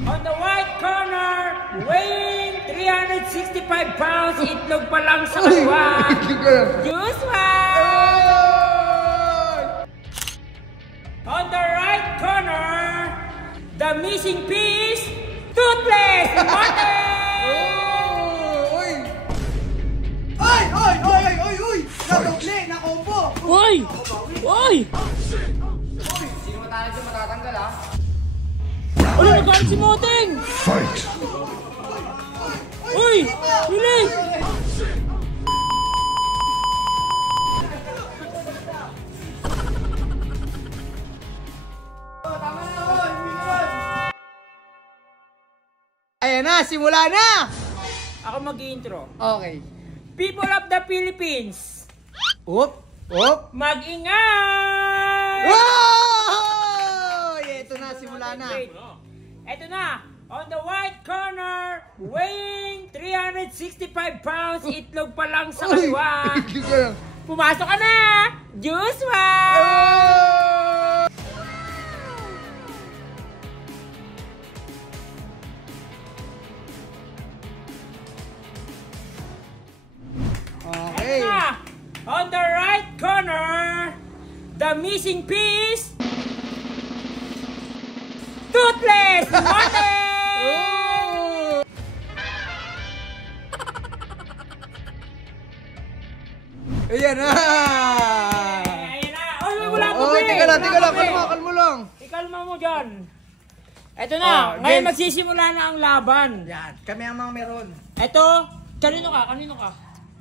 On the white corner, weighing 365 pounds, itlog pa lang sa kaliwa. Joshua! On the right corner, the missing piece, Toothless! Nadoble! Nakombo! Uy! Uy! Sino matalo dyan matatanggal ha? Ano nagalit si Moteng? Fight! Uy! Huli! Ayan na! Simula na! Ako mag-intro. Okay. People of the Philippines, Op! Op! mag-ingay! Oh! Ito na, simula na. Ito na, on the white corner, weighing 365 pounds, itlog pa lang sa kaliwa. Pumasok ka na, Joshua! Okay. Ito na, on the right corner, the missing piece, Toothless! Moteng! Ayan na! Ayan na! Uy, wala ko Oh, tika lang, kalma lang. Ikalma mo dyan. Ito na, ngayon game. magsisimula na ang laban. Yan, kami ang mga meron. Ito, kanino ka?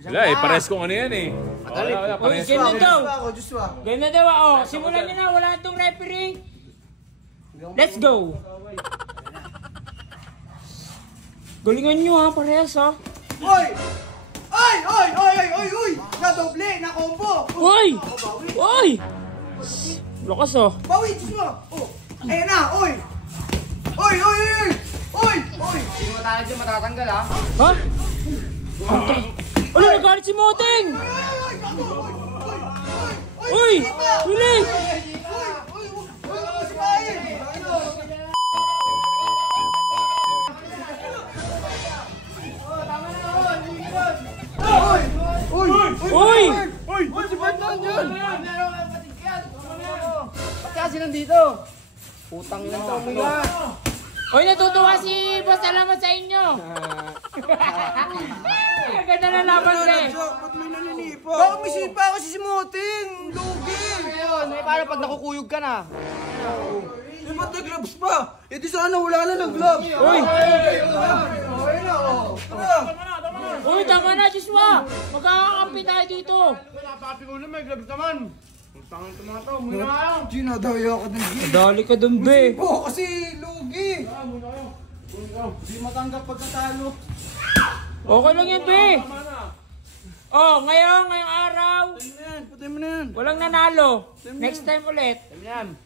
Wala eh, pares kong ano yan eh. Wala, Uy, pares game na daw. Joshua. Game na daw, simulan nyo na, wala itong referee. Let's go. Galingan nyo ha, parehas ha. Oy! Oy! Nadoble! Nakombo! Uy! Uy! Lakas oh. Bawi, Joshua! Oh! Ayan na! Oy! Oy! Sino matalo dyan matatanggal ha? Ha? Ano, nagalit si Moteng? Uy! Huli! Uy! Si Batman dyan! Ba't kasi nandito? Putang ilang taon mo yan! Uy, natutuwa si Boss Alamat sa inyo! Ang ganda na laban eh! Ba't may naninipa? Bakit may sipa kasi si Moting? Lugi! Ngayon, paano pag nakukuyog ka na? Eh, ba't nag-gloves pa? Eh di sana wala na ng gloves! Uy! Ayun na, oh! Uy, tama na, Joshua! Magkakakampi tayo dito! Napapati ko na may gloves naman! Putang ito mga to, muna nga lang! Ginadaya ka din, Gin! Dali ka dun, be! Oh, kasi lugi! Di matanggap pagkatalo! Okay lang yan, be! Oh, ngayong araw, Patay mo na yan! walang nanalo. Next time ulit. Yan!